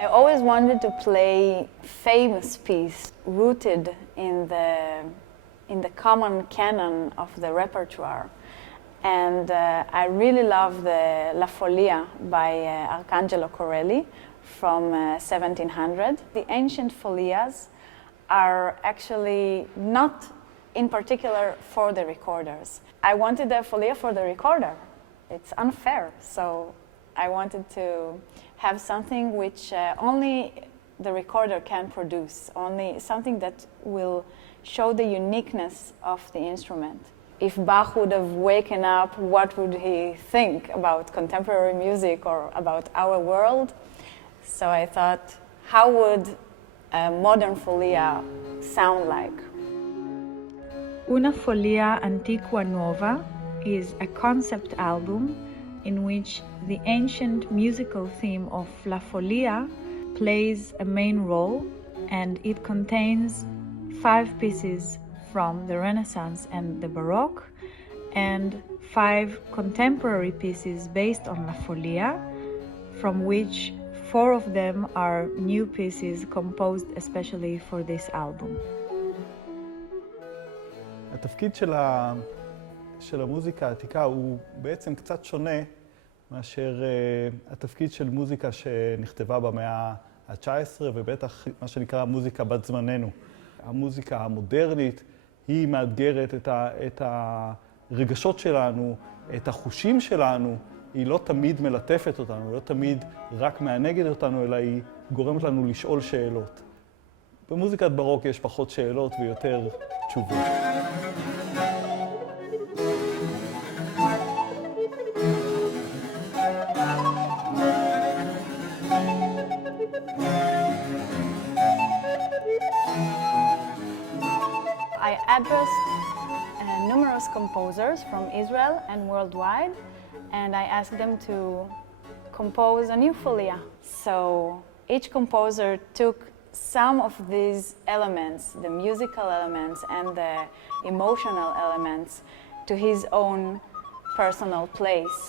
I always wanted to play famous piece rooted in the common canon of the repertoire. And I really love the La Follia by Arcangelo Corelli from 1700. The ancient folias are actually not in particular for the recorders. I wanted the folia for the recorder. It's unfair, so I wanted to have something which only the recorder can produce, only something that will show the uniqueness of the instrument. If Bach would have waken up, what would he think about contemporary music or about our world? So I thought, how would a modern folia sound like? Una Follia Antiqua Nuova is a concept album in which the ancient musical theme of La Follia plays a main role, and it contains 5 pieces from the Renaissance and the Baroque, and 5 contemporary pieces based on La Follia, from which 4 of them are new pieces composed especially for this album. התפקיד של המוזיקה העתיקה הוא בעצם קצת שונה מאשר התפקיד של מוזיקה שנכתבה במאה ה-19 ובטח מה שנקרא מוזיקה בת זמננו. המוזיקה המודרנית היא מאתגרת את הרגשות שלנו, את החושים שלנו, היא לא תמיד מלטפת אותנו, לא תמיד רק מענגת אותנו, אלא היא גורמת לנו לשאול שאלות. במוזיקת ברוק יש פחות שאלות ויותר תשובות. I addressed numerous composers from Israel and worldwide, and I asked them to compose a new folia. So each composer took some of these elements, the musical elements and the emotional elements, to his own personal place.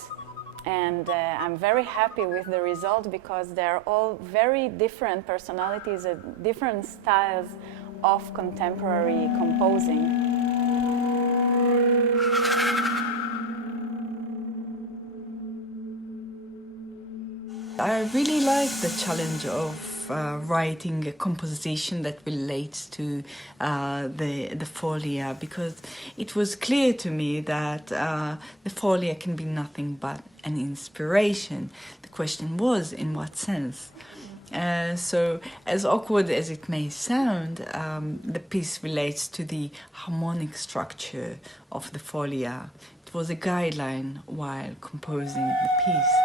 And I'm very happy with the result because they're all very different personalities and different styles of contemporary composing. I really like the challenge of writing a composition that relates to the folia, because it was clear to me that the folia can be nothing but an inspiration. The question was, in what sense? So, as awkward as it may sound, the piece relates to the harmonic structure of the folia. It was a guideline while composing the piece.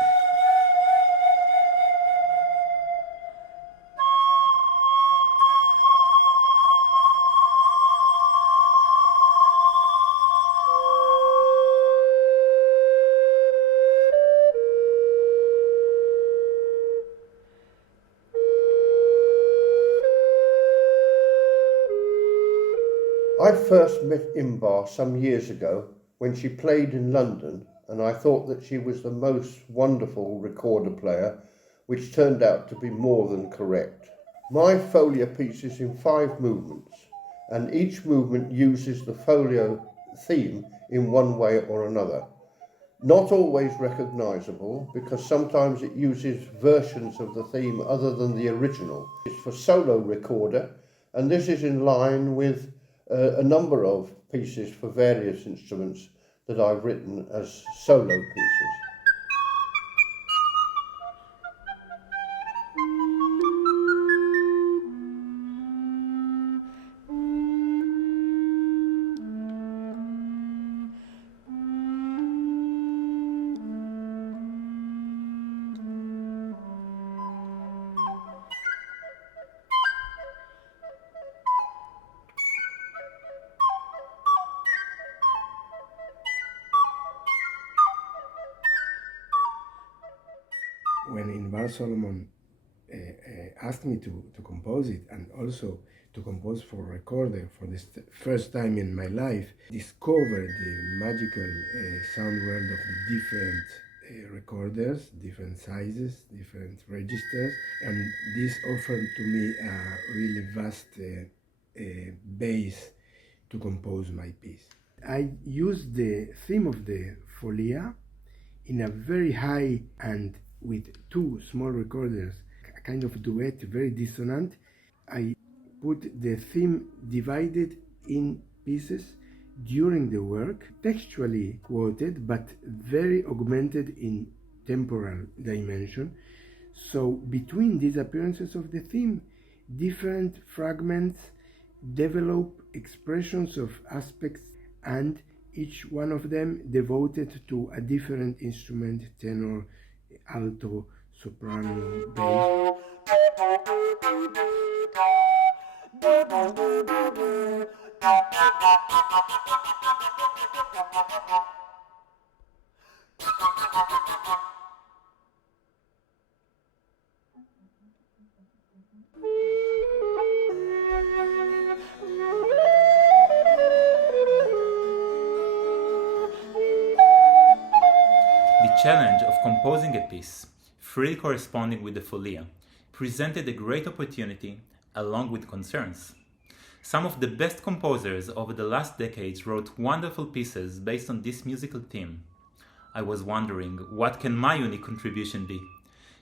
I first met Inbar some years ago when she played in London, and I thought that she was the most wonderful recorder player, which turned out to be more than correct. My folio piece is in 5 movements, and each movement uses the folio theme in one way or another. Not always recognisable, because sometimes it uses versions of the theme other than the original. It's for solo recorder, and this is in line with a number of pieces for various instruments that I've written as solo pieces. When Inbar Solomon asked me to compose it, and also to compose for a recorder for the first time in my life, discovered the magical sound world of the different recorders, different sizes, different registers, and this offered to me a really vast base to compose my piece. I used the theme of the Follia in a very high and with two small recorders, a kind of duet, very dissonant. I put the theme divided in pieces during the work, textually quoted, but very augmented in temporal dimension. So between these appearances of the theme, different fragments develop expressions of aspects, and each one of them devoted to a different instrument: tenor, alto, soprano, bass. The challenge of composing a piece, freely corresponding with the Follia, presented a great opportunity along with concerns. Some of the best composers over the last decades wrote wonderful pieces based on this musical theme. I was wondering, what can my unique contribution be?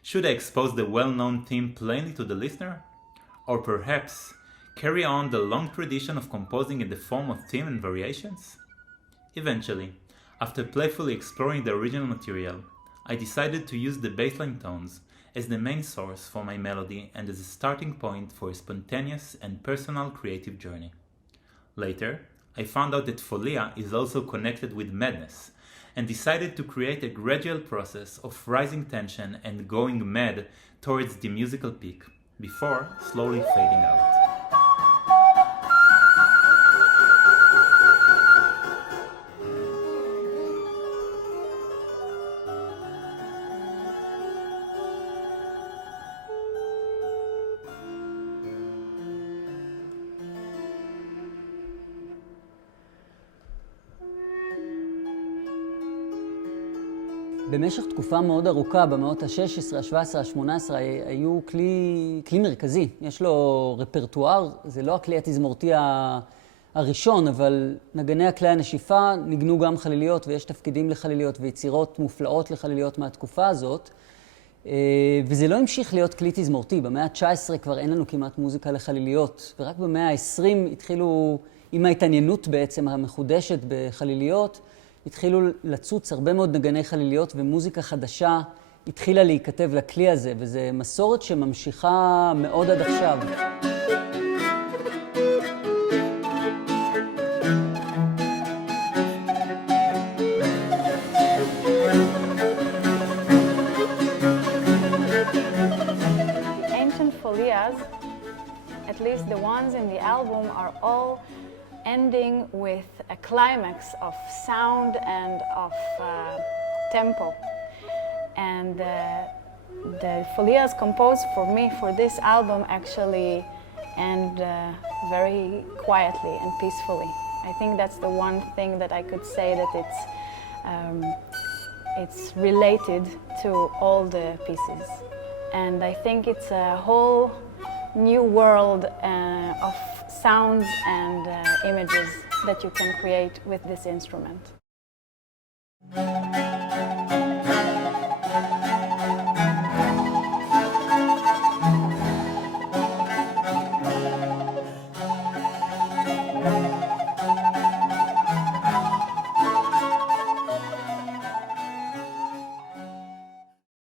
Should I expose the well-known theme plainly to the listener? Or perhaps carry on the long tradition of composing in the form of theme and variations? Eventually, after playfully exploring the original material, I decided to use the bassline tones as the main source for my melody and as a starting point for a spontaneous and personal creative journey. Later, I found out that Follia is also connected with madness, and decided to create a gradual process of rising tension and going mad towards the musical peak, before slowly fading out. במשך תקופה מאוד ארוכה, במאות ה-16, ה-17, ה-18, היו כלי מרכזי. יש לו רפרטואר, זה לא הכלי התזמורתי הראשון, אבל נגני הכלי הנשיפה ניגנו גם חליליות, ויש תפקידים לחליליות ויצירות מופלאות לחליליות מהתקופה הזאת. וזה לא המשיך להיות כלי תזמורתי. במאה ה-19 כבר אין לנו כמעט מוזיקה לחליליות, ורק במאה ה-20 התחילו, עם ההתעניינות בעצם המחודשת בחליליות, התחילו לצוץ הרבה מאוד נגני חליליות, ומוזיקה חדשה התחילה להיכתב לכלי הזה, וזו מסורת שממשיכה מאוד עד עכשיו. Ancient folias, at least the ones in the album, are all ending with a climax of sound and of tempo. And the folias composed for me for this album actually end very quietly and peacefully. I think that's the one thing that I could say that it's related to all the pieces. And I think it's a whole new world of sounds and images that you can create with this instrument.